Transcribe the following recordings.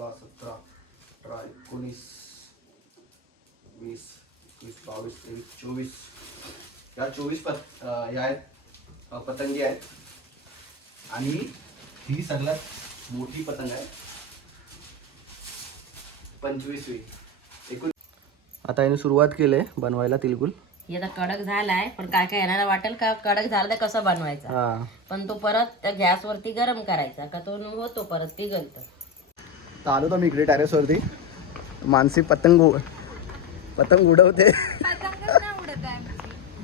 सोळा सतरा अठरा एकोणीस वीस एकवीस बावीस तेवीस चोवीस. या चोवीस पत या आहेत पतंगी आहेत. आणि ही सगळ्यात मोठी पतंग आहे. पंचवीसवी. एकूण आता याने सुरुवात केली आहे बनवायला तिलगुल. हे आता कडक झालाय पण काय काय येणार वाटेल का कडक झाला तर कसं बनवायचा? हा. पण तो परत त्या गॅसवरती गरम करायचा का तो होतो परत पिघलत. तर आलो तर मी इकडे टेरेसवरती मानसी पतंग पतंग उडवते.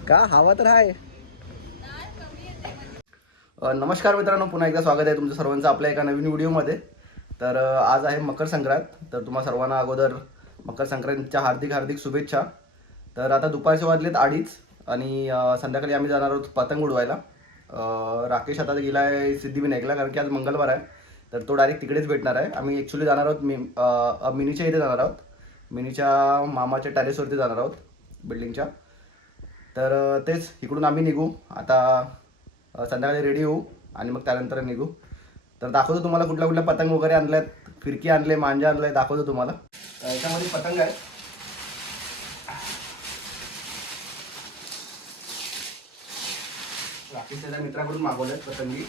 का? हवा तर आहे. अ, नमस्कार मित्रांनो पुन्हा एकदा स्वागत आहे तुमचं सर्वांचं आपल्या एका नवीन व्हिडिओमध्ये. तर आज आहे मकर संक्रांत. तर तुम्हा सर्वांना अगोदर मकर संक्रांतीच्या हार्दिक हार्दिक शुभेच्छा. तर आता दुपारचे वाजलेत अडीच आणि संध्याकाळी आम्ही जाणार आहोत पतंग उडवायला. राकेश आता गेला आहे सिद्धिविनायकला कारण की आज मंगळवार आहे. तर तो डायरेक्ट तिकडेच भेटणार आहे. आम्ही ॲक्च्युली जाणार आहोत मी मिनीच्या इथे जाणार आहोत. मिनीच्या मामाच्या टॅरेसवरती जाणार आहोत बिल्डिंगच्या तर तेच इकडून आम्ही निघू. आता संध्याकाळी रेडी होऊ आणि मग त्यानंतर निघू. तर दाखवतो तुम्हाला कुठल्या कुठल्या पतंग वगैरे आणल्यात. फिरकी आणले मांजा आणले दाखवतो तुम्हाला. याच्यामध्ये पतंग आहे राकेश त्याच्या मित्राकडून मागवल्यात पतंगी.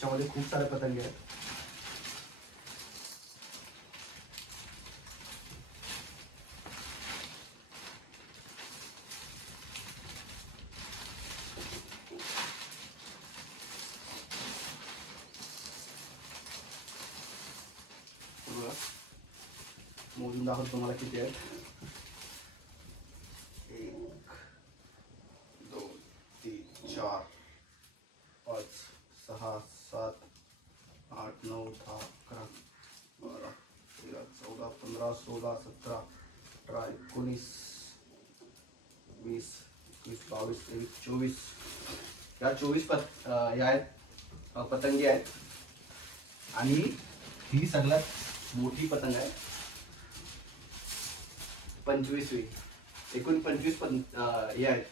त्याच्यामध्ये खूप सारे पतंगी आहेत. मोजून दाखवतो तुम्हाला किती आहेत एक दोन तीन चार पाच सहा सात आठ नऊ दहा अकरा बारा तेरा चौदा पंधरा सोळा सतरा अठरा एकोणीस वीस एकवीस बावीस तेवीस चोवीस. या चोवीस पत या आहेत पतंगी आहेत. आणि ही सगळ्यात मोठी पतंग आहे. पंचवीसवी. एकूण पंचवीस अं, हे आहेत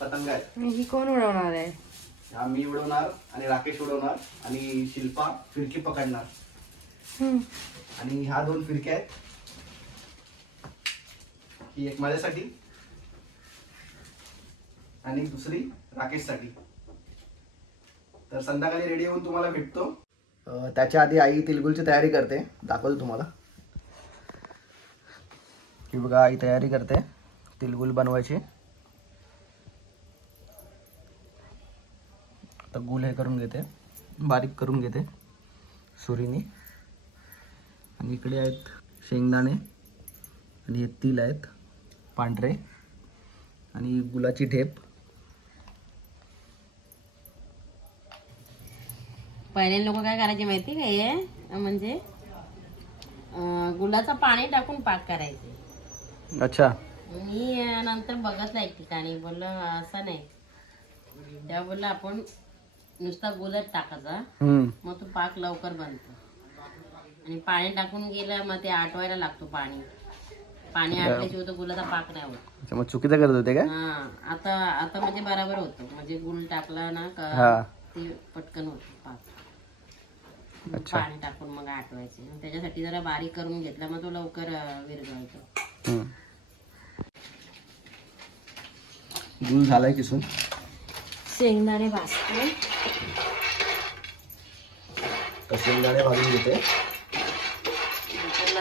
पतंग आहेत. ही कोण उडवणार आहे? हा मी उडवणार आणि राकेश उडवणार आणि शिल्पा फिरकी पकडणार. आणि ह्या दोन फिरक्या आहेत. ही एक माझ्यासाठी. आणि दुसरी राकेशसाठी. तर संध्याकाळी रेडी होऊन तुम्हाला भेटतो. त्याच्या आधी आई तिलगुलची तयारी करते. दाखवतो तुम्हाला. की बघा आई तयारी करते तिलगुल बनवायची. आता गुल हे करून घेते. बारीक करून घेते सुरीने. आणि इकडे आहेत शेंगदाणे. आणि हे तिल आहेत पांढरे. आणि गुलाची ढेप पहिले लोक काय करायचे माहिती का हे? म्हणजे गुलाचं पाणी टाकून पाक करायचे. अच्छा. मी नंतर बघितलं एक ठिकाणी. बोललं असं नाही. तेव्हा बोललं आपण नुसता गुलात टाकायचा. मग तो पाक लवकर बनतो. आणि पाणी टाकून गेलं मग ते आटवायला लागतो पाणी. पाणी आटल्याशिवाय तो गुलाचा पाक नाही होत. मग चुकीचं करत होते काय? हा आता आता म्हणजे बराबर होतो. म्हणजे गुळ टाकला ना का ते पटकन होतो पाक. अच्छा. पाणी टाकून मग आटवायचे मग त्याच्यासाठी जरा बारीक करून घेतला मग तो लवकर अं, विरघळतो. हम्म. गुल झालाय किसून? शेंगदाणे भाजतो. तर शेंगदाणे भाजून घेते. नंतर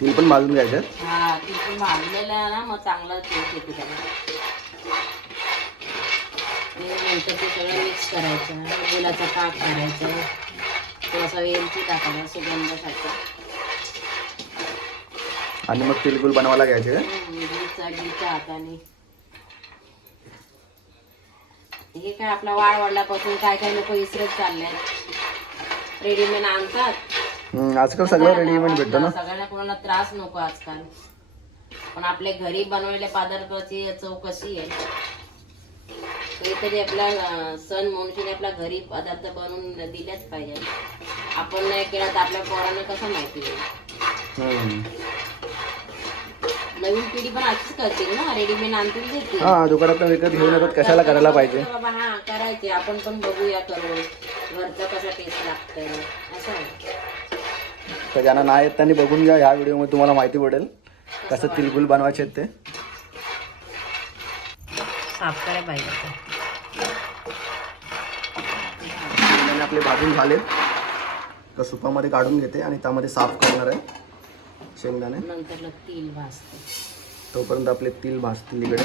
तिल पण भाजून घ्यायचे? हा पण भाजलेला ना मग चांगला टेस्ट येतो त्याला आणि नंतर ते सगळं मिक्स करायचं गुलाचा पाक करायचा थोडासा वेलची टाकायचा सुगंधासाठी आणि मग तिलगुल बनवायला घ्यायचे हाताने हे काय आपला वाढ वाढल्यापासून काय काय लोक विसरत चालल्यात रेडीमेड आणतात. आजकाल सगळं रेडीमेड भेटतं ना? सगळ्यांना कोणाला त्रास नको आजकाल. पण आपल्या घरी बनवलेल्या पदार्थाची चव कशी आहे? काहीतरी आपला सण मनुष्याने आपल्या घरी पदार्थ बनवून दिल्याच पाहिजे. आपण नाही केला तर आपल्या पोरांना कसं माहिती होईल. नवीन पिढी पण अशीच करतील ना रेडीमेड आणतील हा दुकानात विकत घेऊन कशाला करायला पाहिजे? बाबा हा करायचे आपण पण बघूया करून घरचं कसा टेस्ट लागतंय. असं. तर ज्यांना नाही येत त्यांनी बघून घ्या या व्हिडिओमध्ये तुम्हाला माहिती पडेल कसं तिलगुल बनवायचे ते. साफ करायला पाहिजे आपले भाजून झाले. तर सुपामध्ये काढून घेते आणि त्यामध्ये साफ करणार आहे शेंगदाणे. नंतर तेल भाजते. तोपर्यंत आपले तिल भाजतील इकडे.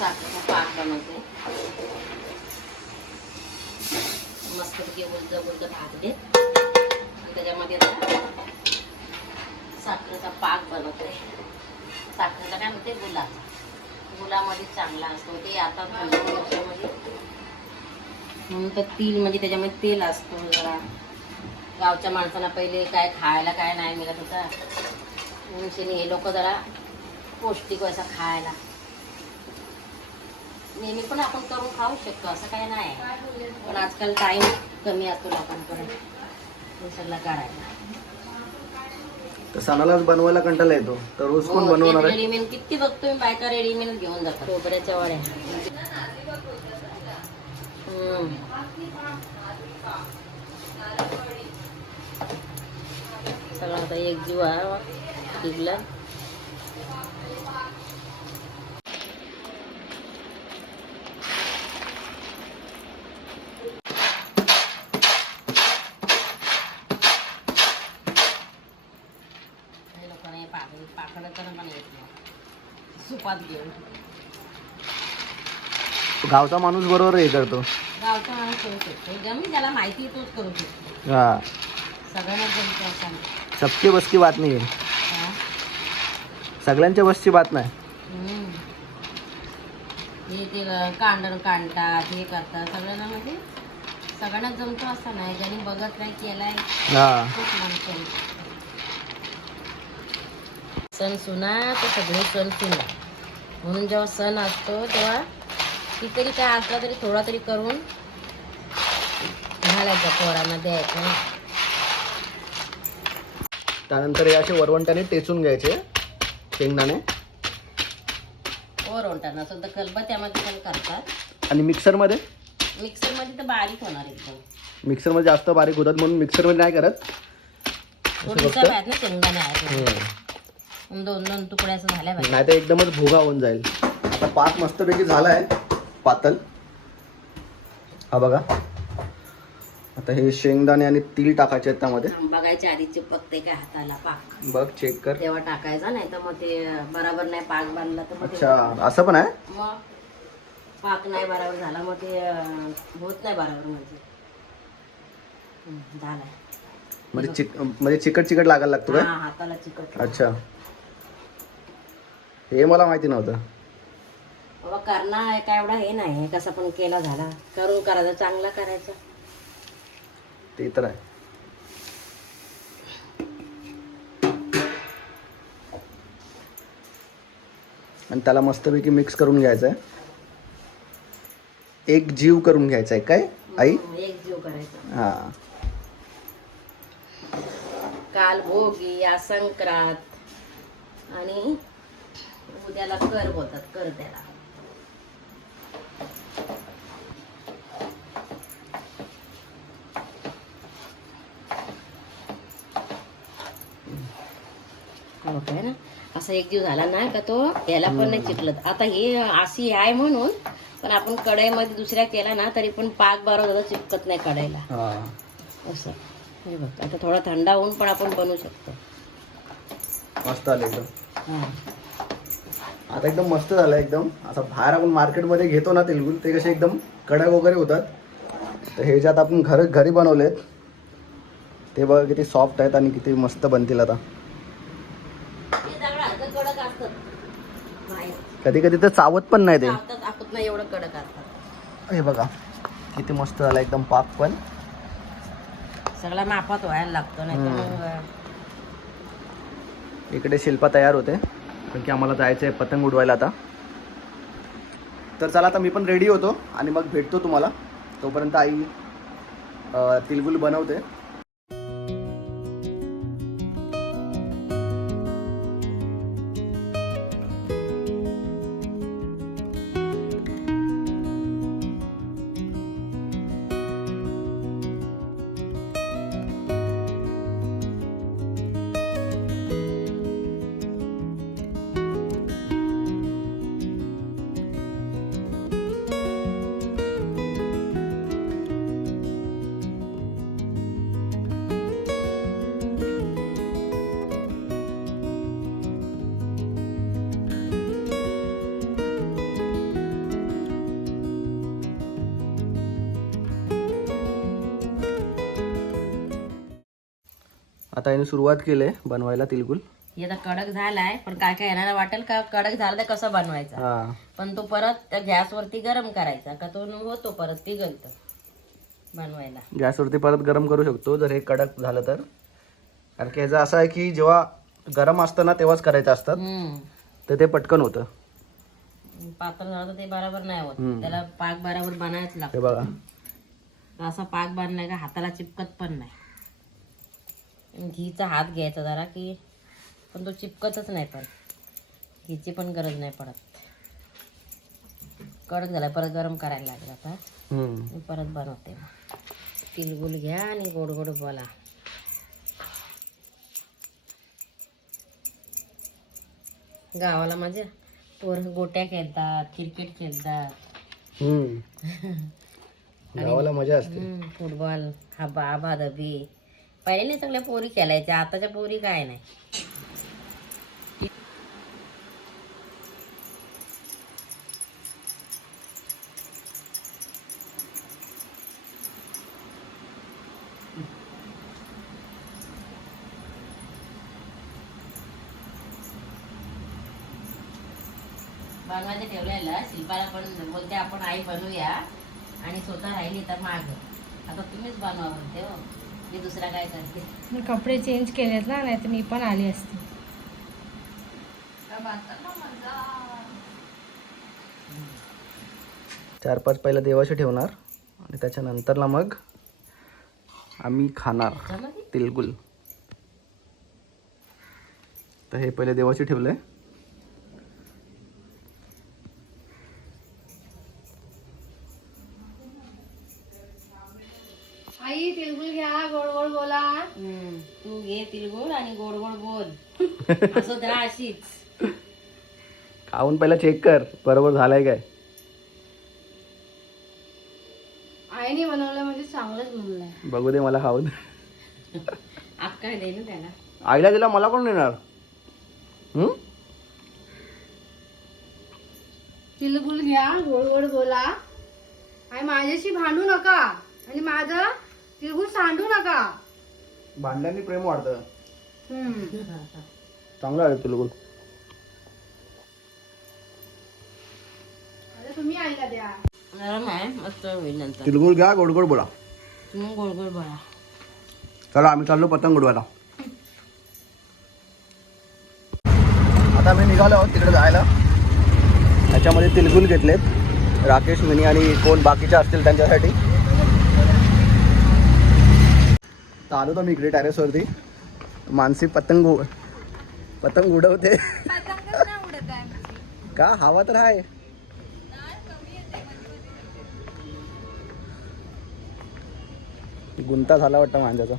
साखरेचा पाक बनवते मस्तपैकी उलट उलट भाजले. आणि त्याच्यामध्ये साखरेचा पाक बनवते साखरेचा काय म्हणते? गुलाब. गुलामध्ये चांगला असतो. ते आता थंड म्हणून तर तील म्हणजे त्याच्यामध्ये तेल असतो जरा. गावच्या माणसांना पहिले काय खायला काय नाही मिळत होता. म्हणून हे लोक जरा पौष्टिक असं खायला. नेहमी पण आपण करून खाऊ शकतो असं काय नाही. पण आजकाल टाइम कमी असतो लोकांकडे सगळं तर सणालाच बनवायला कंटाळा येतो. तर रोज कोण हो, बनवणार आहे? रेडीमेड किती बघतो मी बायका रेडीमेड घेऊन जातात. खोबऱ्याच्या वड्या. हम्म. सगळं आता एक जीव आहे पिकला काही लोकांना हे पाकड पाकडं करणं पण येत घेऊन गावचा माणूस बरोबर हे करतो. गावचा माणूस करू शकतो जमी ज्याला माहिती तोच करू शकतो. हा. सगळ्यांना जमतं असं नाही. सबकी बसकी बात नाही आहे. हा? सगळ्यांच्या बसची बात नाही. हम्म. हे ते कांडण काढतात हे करतात. सगळ्यांना म्हणजे सगळ्यांना जमतो असं नाही. ज्यांनी बघत नाही केलाय हा. माणसं सण सुना तर सगळे सण सुना. म्हणून जेव्हा सण असतो तेव्हा कितीतरी काय असला तरी थोडा तरी करून घालायचं पोरांना द्यायचं त्यानंतर हे असे वरवंट्याने टेचून घ्यायचे शेंगदाणे. नसेल तर कलबत्यामध्ये पण करतात. आणि मिक्सरमध्ये? मिक्सरमध्ये तर बारीक होणार एकदम. मिक्सरमध्ये जास्त बारीक होतात म्हणून मिक्सरमध्ये नाही करत. थोडी फक्त- आहेत ना शेंगदाणे आहेत. दोन दोन तुकड्या असं झाल्या पाहिजे नाही तर एकदमच भोगा होऊन जाईल. आता पाक मस्तपैकी झाला आहे पातल हा बघा. आता हे शेंगदाणे आणि तीळ टाकायचे आहेत त्यामध्ये. बघायच्या आधी चिपकते काय हाताला पाक. बघ चेक कर. तेव्हा टाकायचा नाही तर मग ते बराबर नाही पाक बांधला तर मग ते अच्छा असं पण आहे? मग पाक नाही बराबर झाला मग ते अं, होत नाही बराबर म्हणजे. झालाय. म्हणजे चिक म्हणजे चिकट चिकट लागायला लागतो काय? हा हाताला चिकट अच्छा. हे मला माहिती नव्हतं. बाबा करणार काय एवढा हे नाही. कसा पण केला झाला. करून करायचा चांगला करायचा. ते तर आहे. आणि त्याला मस्तपैकी मिक्स करून घ्यायचं आहे एक जीव करून घ्यायचा आहे काय आई? हम्म, एक जीव करायचा. हा. काल भोगी या संक्रांत. आणि उद्याला कर बोलतात कर त्याला. आहे ना? असा एक जीव झाला ना का तो? याला पण नाही चिकलत आता हे अशी आहे म्हणून पण आपण कढईमध्ये दुसऱ्या केला ना तरी पण पाक बरोबर चिपकत नाही कढईला. हा. असं. हे बघ आता थोडा थंडा होऊन पण आपण बनवू शकतो. मस्त आलं हां. आता एकदम मस्त झालं एकदम. असं बाहेर आपण मार्केटमध्ये घेतो ना तेलगुल ते कसे एकदम कडक वगैरे होतात. तर हे ज्यात आपण घर घरी बनवलेत ते बघा किती सॉफ्ट आहेत आणि किती मस्त बनतील आता. कधी कधी तर चावत पण नाही ते. हे बघा किती मस्त झाला एकदम पाक पण. सगळा मापात व्हायला लागतो नाही इकडे शिल्पा तयार होते. कारण की आम्हाला जायचं आहे पतंग उडवायला आता. तर चला आता मी पण रेडी होतो आणि मग भेटतो तुम्हाला. तोपर्यंत आई तिलगुल बनवते. आता याने सुरुवात केली आहे बनवायला तिलगुल. हे आता कडक झालाय पण काय काय येणारा वाटेल का कडक झाला तर कसं बनवायचा? हां. पण तो परत त्या गॅसवरती गरम करायचा का तो होतो परत पिघलत बनवायला. गॅसवरती परत गरम करू शकतो जर हे कडक झालं तर. कारण की ह्याचं असं आहे की जेव्हा गरम असतं ना तेव्हाच करायचं असतात हम्म. तर ते पटकन होतं. पातळ झालं तर ते बरोबर नाही होत. त्याला पाक बरोबर बनायच हे लागतो. बघा असा पाक बांधलाय का हाताला चिपकत पण नाही. घीचा हात घ्यायचा जरा की पण तो चिपकतच नाही पण. घीची पण गरज नाही पडत. कडक झाला परत गरम करायला लागला आता. मी परत बनवते तिलगुल घ्या आणि गोड गोड बोला. गावाला माझ्या पोर गोट्या खेळतात क्रिकेट खेळतात. गावाला मजा असते. हम्म, फुटबॉल हबा आबा दबी पहिले नाही सगळ्या पोरी खेळायच्या आताच्या पोरी काय नाही. बनवायचं ठेवलेलं शिल्पाला पण बोलते आपण आई बनवूया आणि स्वतः राहिली तर माग. आता तुम्हीच बनवा बोलते हो. मी दुसरा काय करते? मी कपडे चेंज केलेत ना नाही तर मी पण आली असती. चार पाच पहिला देवाशी ठेवणार आणि त्याच्यानंतरला मग आम्ही खाणार तिलगुल. तर हे पहिले देवाशी ठेवलंय. आई तिळगुळ घ्या गोड गोड बोला हम्म, तू घे तिळगुळ आणि गोड गोड बोल असं तर अशीच. खाऊन पहिला चेक कर बरोबर झालाय काय? आईने बनवलं म्हणजे चांगलंच बनवलंय बघू दे मला खाऊन. अक्का दे ना त्याला. आईला दिला मला कोण देणार? हम्म? तिळगुळ घ्या गोड गोड बोला आणि माझ्याशी भांडू नका. आणि माझं तिळगुळ सांडू नका. भांड्यांनी प्रेम वाढतं. हम्म. चांगलं नरम आहे मस्त होईल नंतर. तिलगुल घ्या गोड गोड बोला. मग गोड गोड बोला. चला आम्ही चाललो पतंग उडवायला. आता आम्ही निघालो आहोत तिकडे जायला. त्याच्यामध्ये तिलगुल घेतलेत. राकेश मिनी आणि कोण बाकीचे असतील त्यांच्यासाठी. तर आलो तर मी इकडे टॅरेसवरती मानसी पतंग पतंग उडवते. का? हवा तर आहे. गुंता झाला वाटतं मांजाचा